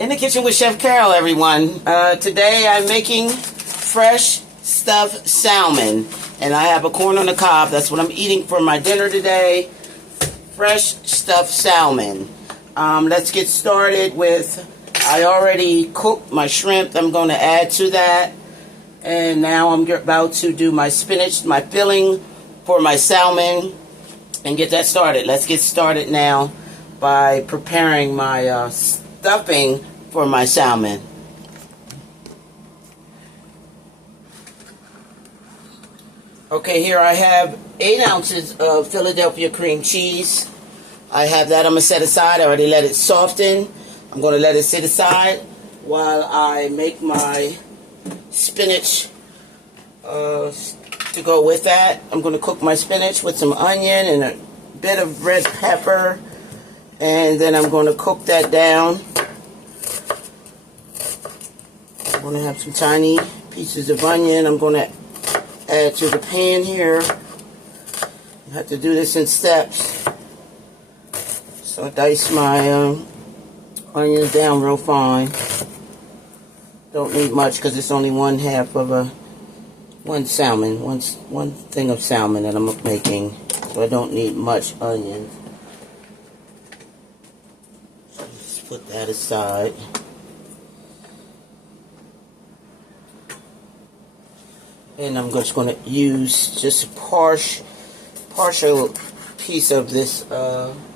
In the kitchen with Chef Carol, everyone. Today I'm making fresh stuffed salmon. And I have a corn on the cob. That's what I'm eating for my dinner today. Fresh stuffed salmon. Let's get started with, I already cooked my shrimp. I'm going to add to that. And now I'm about to do my spinach, my filling for my salmon. And get that started. Let's get started now by preparing my stuffing for my salmon. Okay, here I have 8 ounces of Philadelphia cream cheese. I have that I'm going to set aside. I already let it soften. I'm going to let it sit aside while I make my spinach to go with that. I'm going to cook my spinach with some onion and a bit of red pepper. And then I'm going to cook that down. I'm going to have some tiny pieces of onion. I'm going to add to the pan here. I have to do this in steps. So I dice my onions down real fine. Don't need much because it's only 1/2 of one salmon, one thing of salmon that I'm making. So I don't need much onions. So just put that aside. And I'm just going to use just a partial piece of this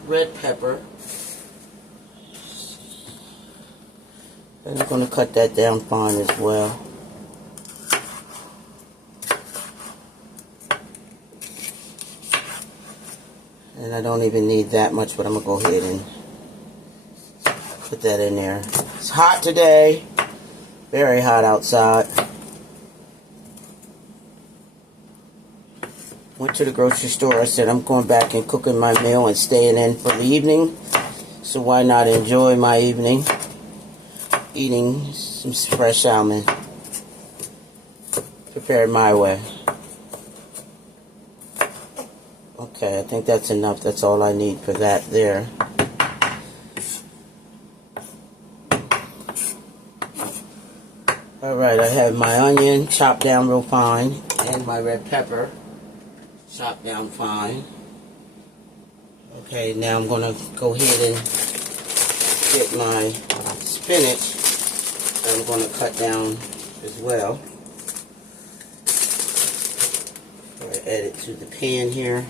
red pepper. And I'm going to cut that down fine as well. And I don't even need that much, but I'm going to go ahead and put that in there. It's hot today. Very hot outside. Went to the grocery store. I said I'm going back and cooking my meal and staying in for the evening. So why not enjoy my evening eating some fresh salmon prepared my way. Okay, I think that's enough. That's all I need for that there. Alright, I have my onion chopped down real fine and my red pepper chopped down fine. Okay, now I'm going to go ahead and get my spinach that I'm going to cut down as well. So I add it to the pan here.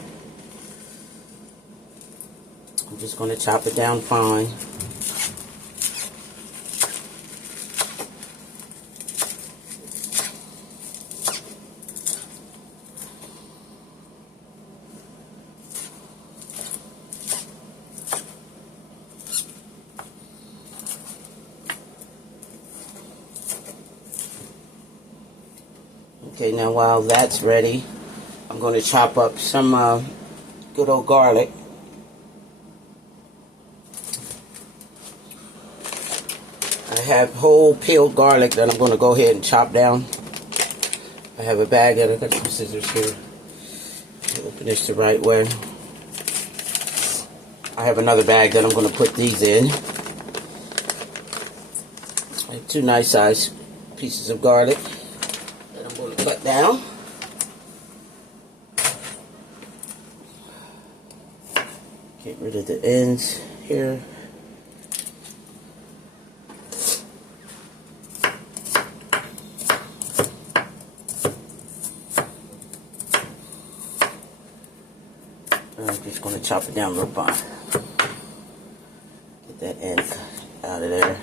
I'm just going to chop it down fine. Okay, now while that's ready, I'm going to chop up some good old garlic. I have whole peeled garlic that I'm going to go ahead and chop down. I have a bag that I got some scissors here. Open this the right way. I have another bag that I'm going to put these in. I have 2 nice sized pieces of garlic that I'm going to cut down. Get rid of the ends here. I'm just going to chop it down real fine. Get that end out of there.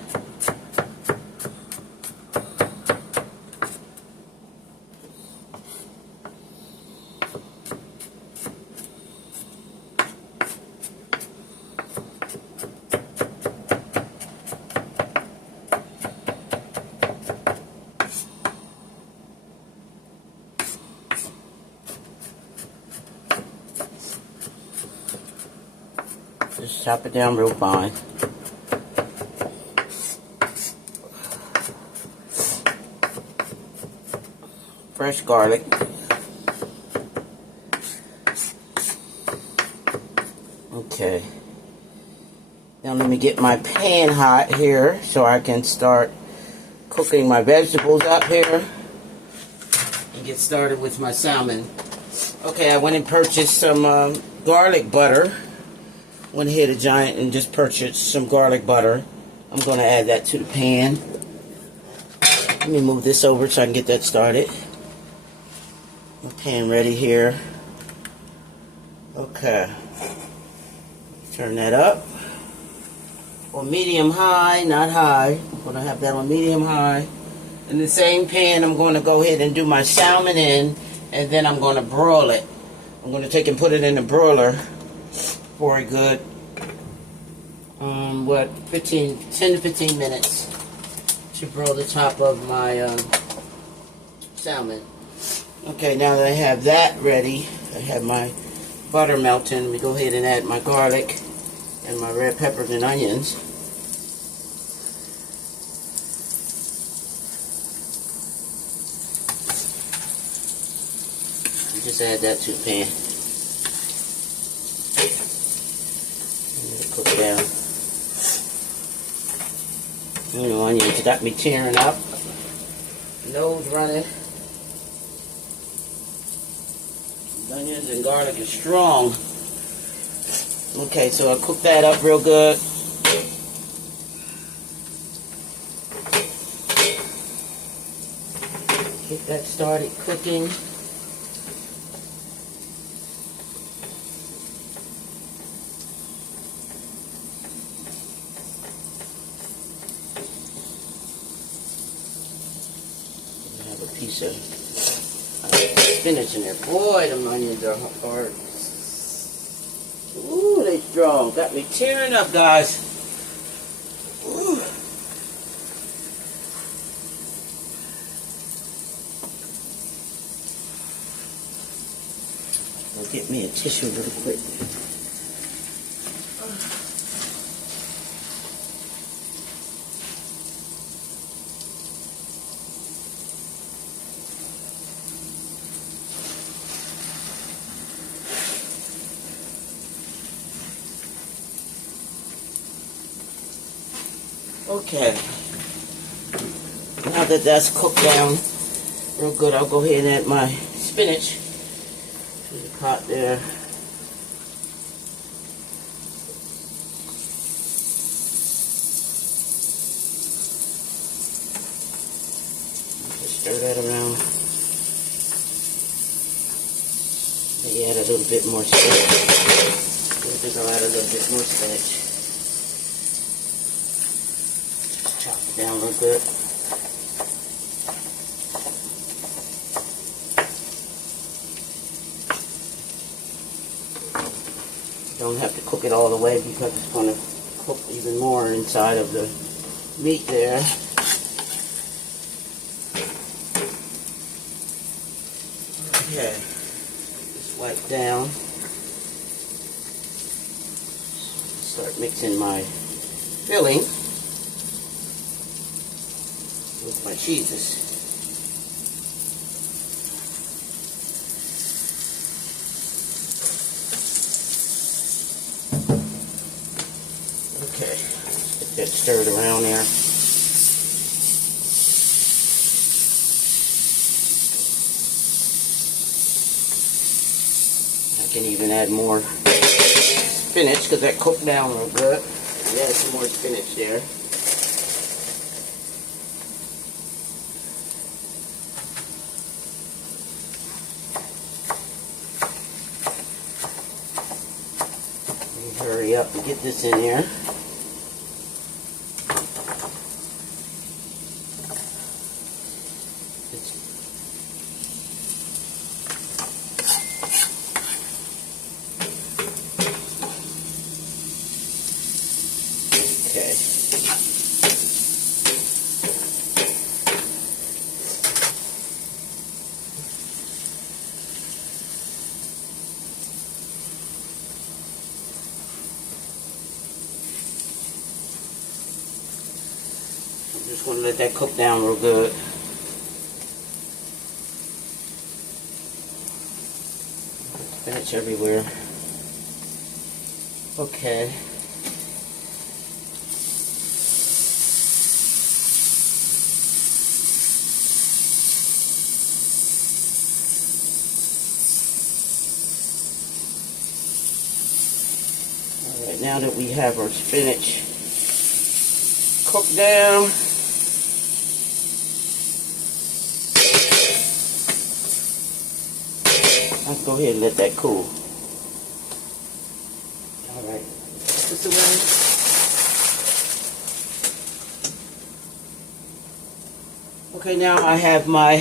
Just chop it down real fine. Fresh garlic. Okay. Now let me get my pan hot here so I can start cooking my vegetables up here and get started with my salmon. Okay, I went and purchased some garlic butter. Went ahead of Giant and just purchased some garlic butter. I'm going to add that to the pan. Let me move this over so I can get that started. My pan ready here. Okay. Turn that up. On medium high, not high. I'm going to have that on medium high. In the same pan, I'm going to go ahead and do my salmon in, and then I'm going to broil it. I'm going to take and put it in the broiler for a good, 10 to 15 minutes to broil the top of my salmon. Okay, now that I have that ready, I have my butter melting. Let me go ahead and add my garlic and my red peppers and onions. And just add that to the pan. Let it cook down. You know, onions got me tearing up. Nose running. Onions and garlic is strong. Okay, so I cook that up real good. Get that started cooking. I have a piece of spinach in there. Boy, the onions are hard. Ooh, they strong. Got me tearing up, guys. Ooh. I'll get me a tissue real quick. Okay, now that that's cooked down real good, I'll go ahead and add my spinach to the pot there. Just stir that around. Maybe add a little bit more spinach. I think I'll add a little bit more spinach. Chop it down real good. Don't have to cook it all the way because it's going to cook even more inside of the meat there. Okay, just wipe down. Start mixing my filling with my cheeses. Okay, let's get that stirred around there. I can even add more spinach because that cooked down real good. Add some more spinach there. Hurry up and get this in here. Okay. Just want to let that cook down real good. Spinach everywhere. Okay. Alright, now that we have our spinach cooked down, let's go ahead and let that cool. Alright, put this away. Okay, now I have my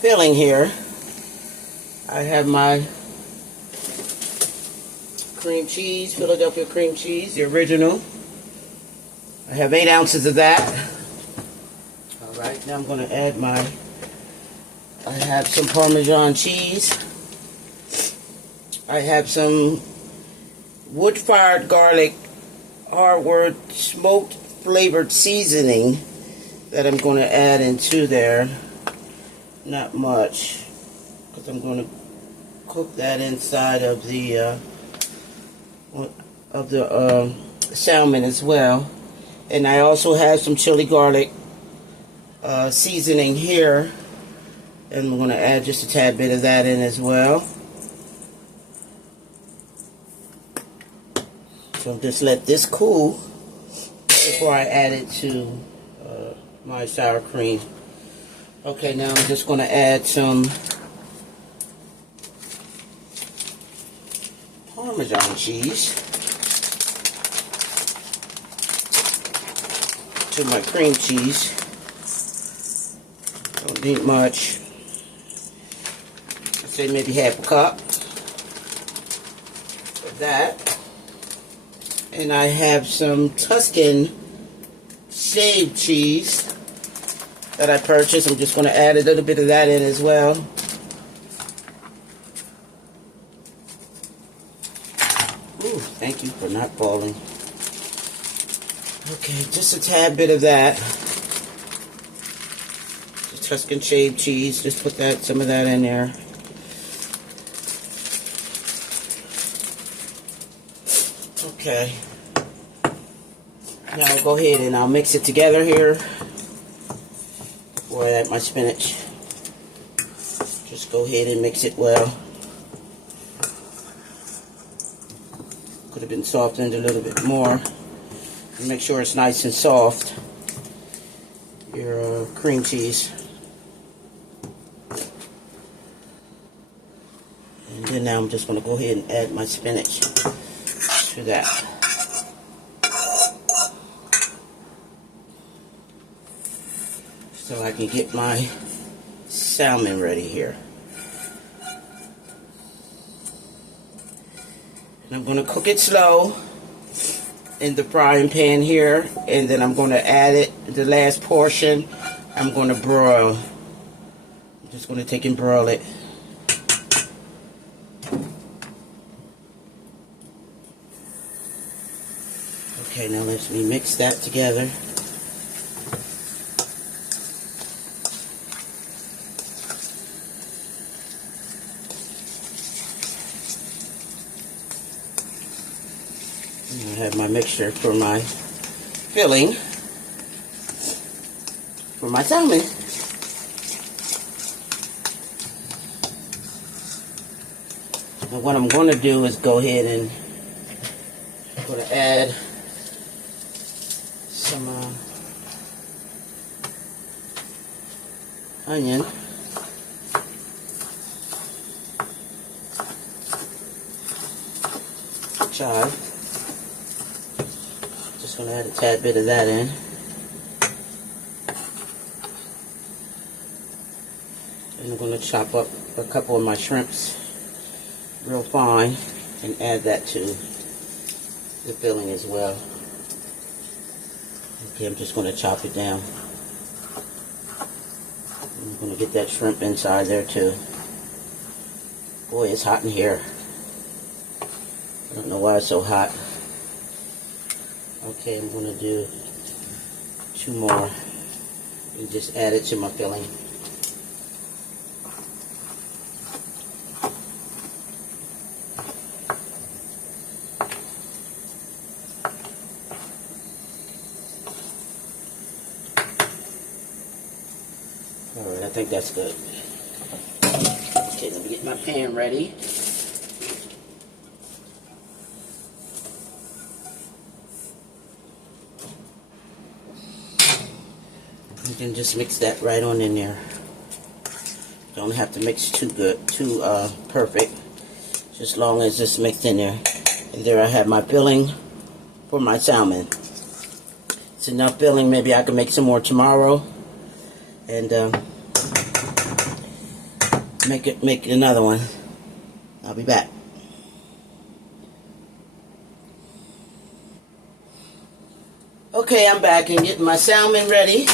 filling here. I have my cream cheese, Philadelphia cream cheese, the original. I have 8 ounces of that. Alright, now I'm going to add I have some Parmesan cheese. I have some wood-fired garlic, hard-word smoked flavored seasoning that I'm going to add into there. Not much, because I'm going to cook that inside of the salmon as well. And I also have some chili garlic seasoning here, and I'm going to add just a tad bit of that in as well. So just let this cool before I add it to my sour cream. Okay, now I'm just going to add some Parmesan cheese to my cream cheese. Don't need much. I'd say maybe half a cup of that. And I have some Tuscan shaved cheese that I purchased. I'm just going to add a little bit of that in as well. Ooh, thank you for not falling. Okay, just a tad bit of that. The Tuscan shaved cheese. Just put some of that in there. Okay. Now I'll go ahead and I'll mix it together here before I add my spinach. Just go ahead and mix it well. Could have been softened a little bit more. And make sure it's nice and soft. Your cream cheese. And then now I'm just going to go ahead and add my spinach to that. So I can get my salmon ready here. And I'm going to cook it slow in the frying pan here, and then I'm going to add it, the last portion, I'm going to broil. I'm just going to take and broil it. Okay, now let me mix that together. And I have my mixture for my filling for my salmon. And what I'm going to do is go ahead and I'm going to add some onion, chive. Just going to add a tad bit of that in. And I'm going to chop up a couple of my shrimps real fine and add that to the filling as well. Okay, I'm just going to chop it down. I'm going to get that shrimp inside there too. Boy, it's hot in here. I don't know why it's so hot. Okay, I'm going to do 2 more and just add it to my filling. Alright, I think that's good. Okay, let me get my pan ready. You can just mix that right on in there. Don't have to mix too perfect. Just as long as it's mixed in there. And there I have my filling for my salmon. It's enough filling. Maybe I can make some more tomorrow. And make another one. I'll be back. Okay, I'm back and getting my salmon ready.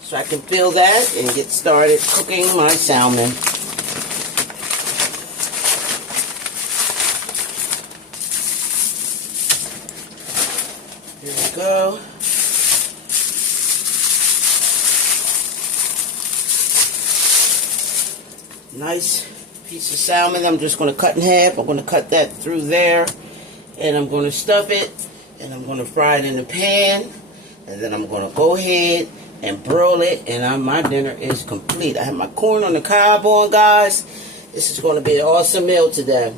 So I can fill that and get started cooking my salmon. Here we go. Nice piece of salmon. I'm just going to cut in half. I'm going to cut that through there. And I'm going to stuff it. And I'm going to fry it in the pan. And then I'm going to go ahead and broil it. And my dinner is complete. I have my corn on the cob on, guys. This is going to be an awesome meal today.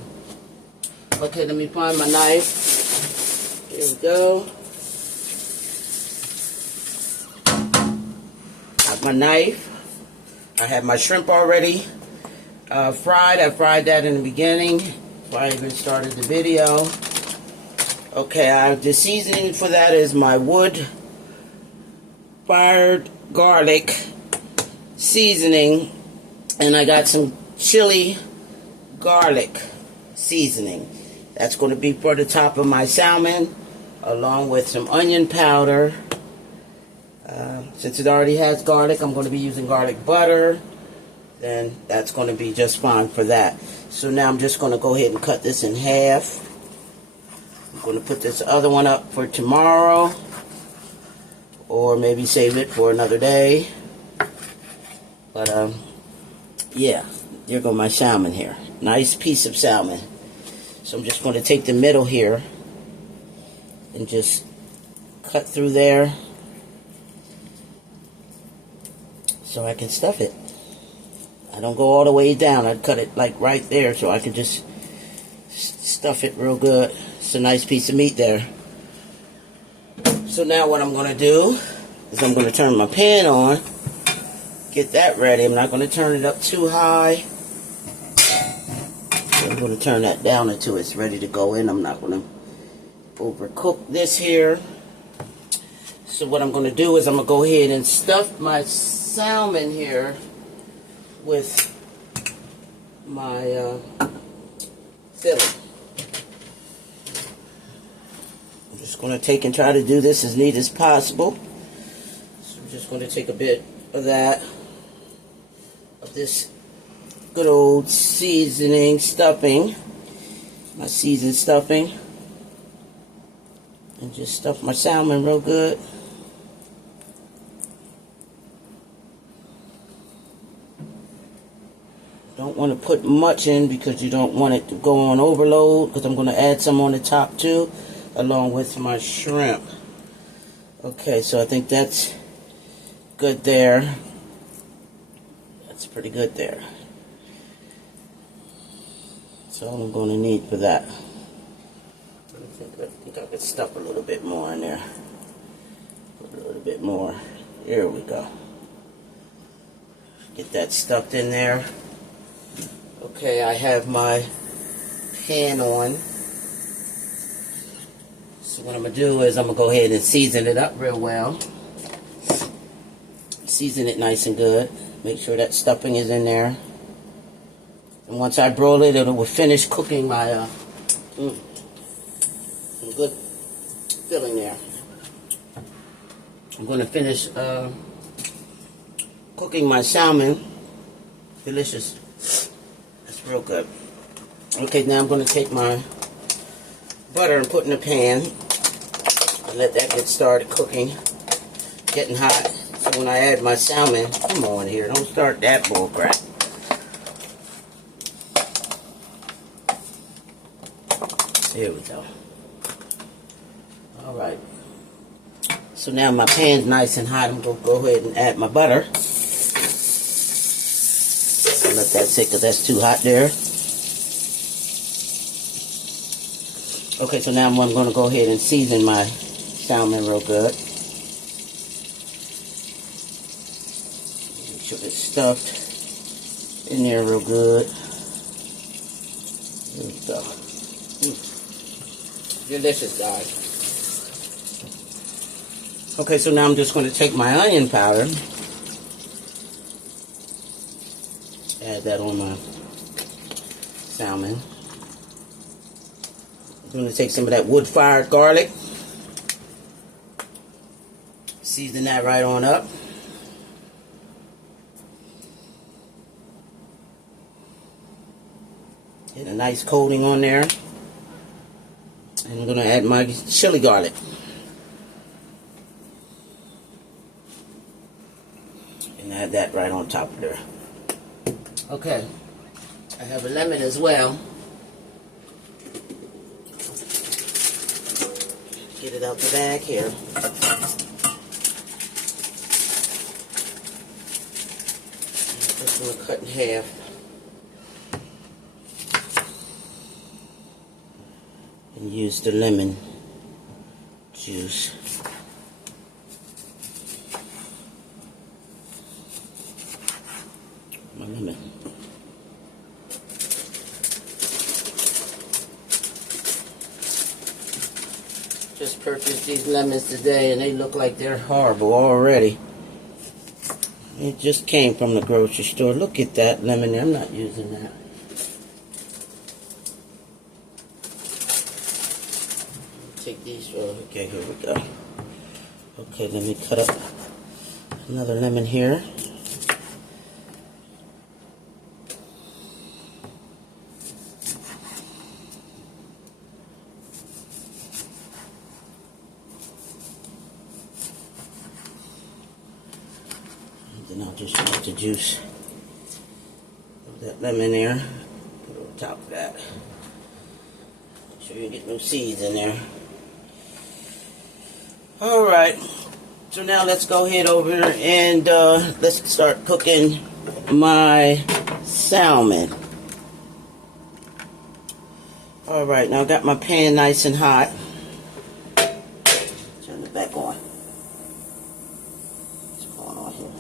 Okay, let me find my knife. Here we go. Got my knife. I have my shrimp already fried. I fried that in the beginning before I even started the video. Okay, the seasoning for that is my wood-fired garlic seasoning, and I got some chili garlic seasoning. That's going to be for the top of my salmon, along with some onion powder. Since it already has garlic, I'm going to be using garlic butter. Then that's going to be just fine for that. So now I'm just going to go ahead and cut this in half. I'm going to put this other one up for tomorrow, or maybe save it for another day. But yeah, there go my salmon here. Nice piece of salmon. So I'm just going to take the middle here and just cut through there so I can stuff it. I don't go all the way down. I cut it like right there so I can just stuff it real good. It's a nice piece of meat there. So now what I'm going to do is I'm going to turn my pan on, get that ready. I'm not going to turn it up too high. So I'm going to turn that down until it's ready to go in. I'm not going to overcook this here. So what I'm going to do is I'm going to go ahead and stuff my salmon here with my filling. I'm just going to take and try to do this as neat as possible. So I'm just going to take a bit of that, of this good old seasoning stuffing, my seasoned stuffing, and just stuff my salmon real good. Don't want to put much in because you don't want it to go on overload, because I'm going to add some on the top too, along with my shrimp. Okay, so I think that's good there. That's pretty good there. That's all I'm going to need for that. I think I could stuff a little bit more in there. Put a little bit more. Here we go. Get that stuffed in there. Okay, I have my pan on. So what I'm going to do is I'm going to go ahead and season it up real well. Season it nice and good. Make sure that stuffing is in there. And once I broil it, it will finish cooking my some good filling there. I'm going to finish cooking my salmon. Delicious. That's real good. Okay, now I'm going to take my butter and put in the pan and let that get started cooking, getting hot. So when I add my salmon, come on here, don't start that bull crap. There we go. All right. So now my pan's nice and hot. I'm going to go ahead and add my butter. Let that sit because that's too hot there. Okay, so now I'm going to go ahead and season my salmon real good. it stuffed in there real good. There we go. Delicious, guys. Okay, so now I'm just going to take my onion powder, add that on my salmon. I'm going to take some of that wood-fired garlic, season that right on up. Get a nice coating on there. And I'm going to add my chili garlic. And add that right on top of there. Okay. I have a lemon as well. Get it out the bag here. Just going to cut in half. And use the lemon juice. My lemon. Just purchased these lemons today and they look like they're horrible already. It just came from the grocery store. Look at that lemon there. I'm not using that. Take these for, okay, here we go. Okay, let me cut up another lemon here. And then I'll just use the juice of that lemon there. Put it on top of that. Make sure you get no seeds in there. Alright, so now let's go ahead over and let's start cooking my salmon. Alright, now I got my pan nice and hot. Turn it back on. What's going on here?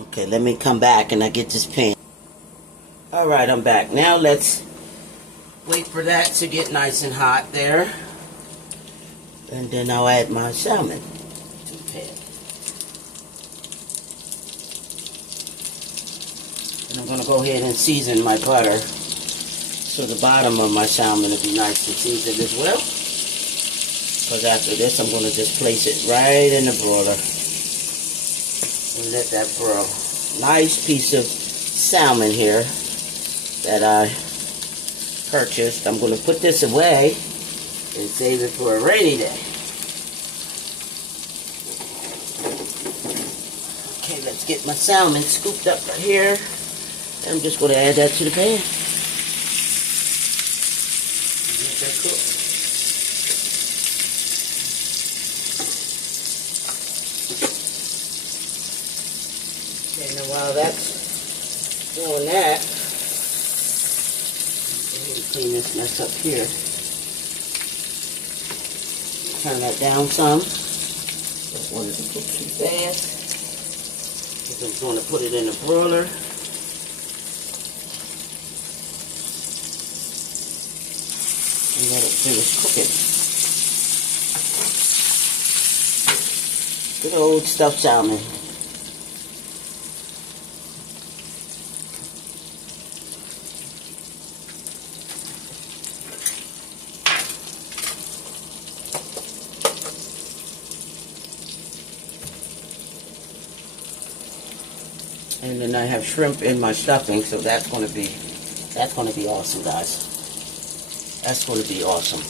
Okay, let me come back and I get this pan. Alright, I'm back. Now let's wait for that to get nice and hot there. And then I'll add my salmon to the pan. And I'm going to go ahead and season my butter so the bottom of my salmon will be nice and seasoned as well. Because after this, I'm going to just place it right in the broiler and let that broil. Nice piece of salmon here that I purchased. I'm going to put this away and save it for a rainy day. Okay, let's get my salmon scooped up right here. I'm just going to add that to the pan. Let that cook. Okay, now while that's doing that, let me clean this mess up here. Turn that down some. Don't want it to cook too fast. I'm going to put it in the broiler. And let it finish cooking. Good old stuffed salmon. And then I have shrimp in my stuffing, so that's going to be awesome, guys. That's going to be awesome.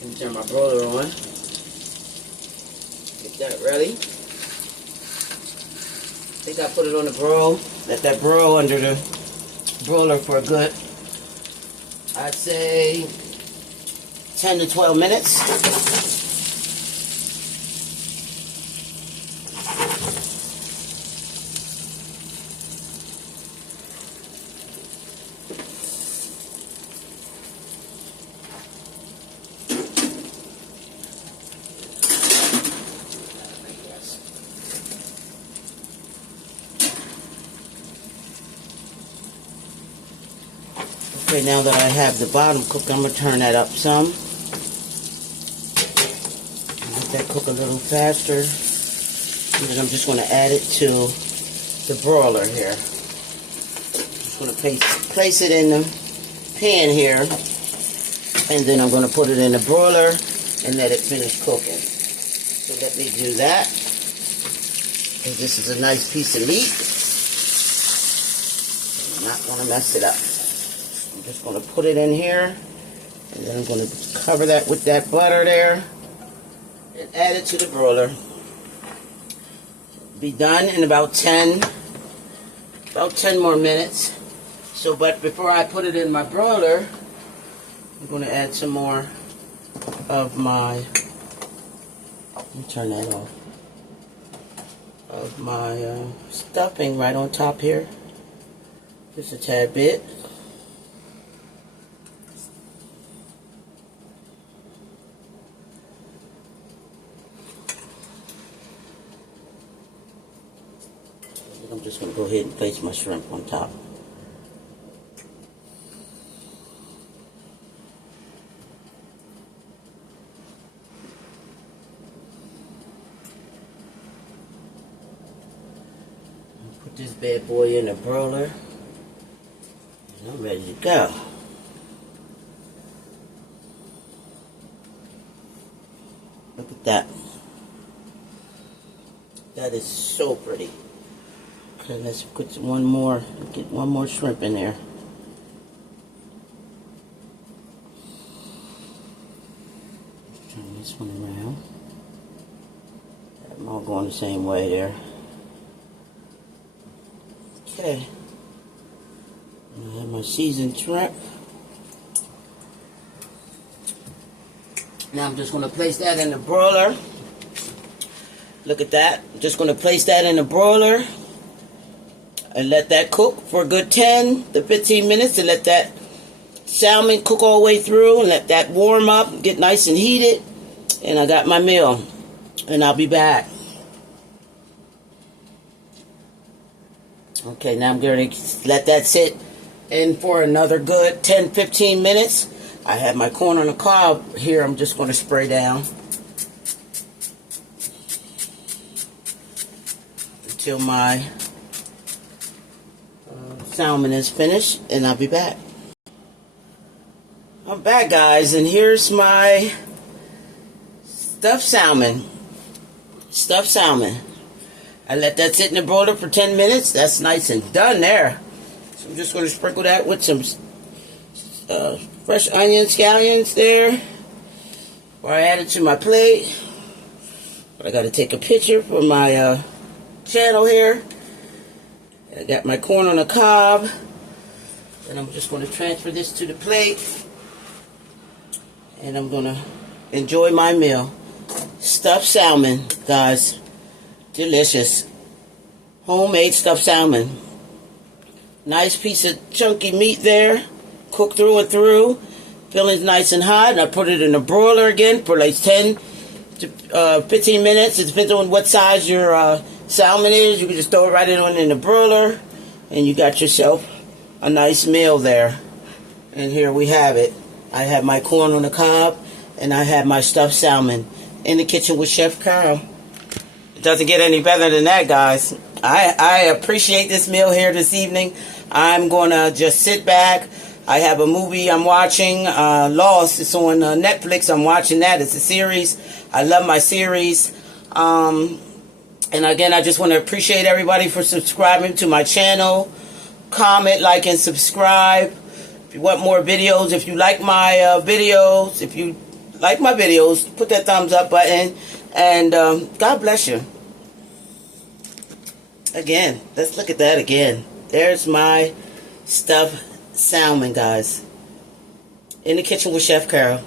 Let me turn my broiler on. Get that ready. I think I put it on the broil. Let that broil under the broiler for a good, I'd say, 10 to 12 minutes. Okay, now that I have the bottom cooked, I'm going to turn that up some. Let that cook a little faster. And then I'm just going to add it to the broiler here. Just going to place it in the pan here. And then I'm going to put it in the broiler and let it finish cooking. So let me do that. And this is a nice piece of meat. I'm not going to mess it up. I'm just going to put it in here. And then I'm going to cover that with that butter there. And add it to the broiler. Be done in about 10 more minutes. So, but before I put it in my broiler, I'm going to add some more of my, let me turn that off, of my stuffing right on top here. Just a tad bit. I'm just going to go ahead and place my shrimp on top. Put this bad boy in the broiler, and I'm ready to go. Look at that. That is so pretty. Okay, let's put get one more shrimp in there. Turn this one around. I'm all going the same way there. Okay. I have my seasoned shrimp. Now I'm just going to place that in the broiler. Look at that. I'm just going to place that in the broiler and let that cook for a good 10 to 15 minutes and let that salmon cook all the way through and let that warm up, get nice and heated. And I got my meal. And I'll be back. Okay, now I'm going to let that sit in for another good 10-15 minutes. I have my corn on the cob here. I'm just going to spray down until my salmon is finished, and I'll be back. I'm back, guys, and here's my stuffed salmon. Stuffed salmon. I let that sit in the broiler for 10 minutes. That's nice and done there. So I'm just going to sprinkle that with some fresh onion scallions there. Or I add it to my plate. But I got to take a picture for my channel here. I got my corn on the cob. And I'm just going to transfer this to the plate. And I'm going to enjoy my meal. Stuffed salmon, guys. Delicious. Homemade stuffed salmon. Nice piece of chunky meat there. Cooked through and through. Feeling nice and hot. And I put it in the broiler again for like 10 to 15 minutes. It depends on what size your salmon is. You can just throw it right in the broiler. And you got yourself a nice meal there. And here we have it. I have my corn on the cob. And I have my stuffed salmon in the kitchen with Chef Carl. It doesn't get any better than that, guys. I appreciate this meal here this evening. I'm going to just sit back. I have a movie I'm watching, Lost. It's on Netflix. I'm watching that. It's a series. I love my series. And again, I just want to appreciate everybody for subscribing to my channel. Comment, like, and subscribe. If you want more videos, if you like my videos, put that thumbs up button. And God bless you. Again, let's look at that again. There's my stuffed salmon, guys. In the kitchen with Chef Carol.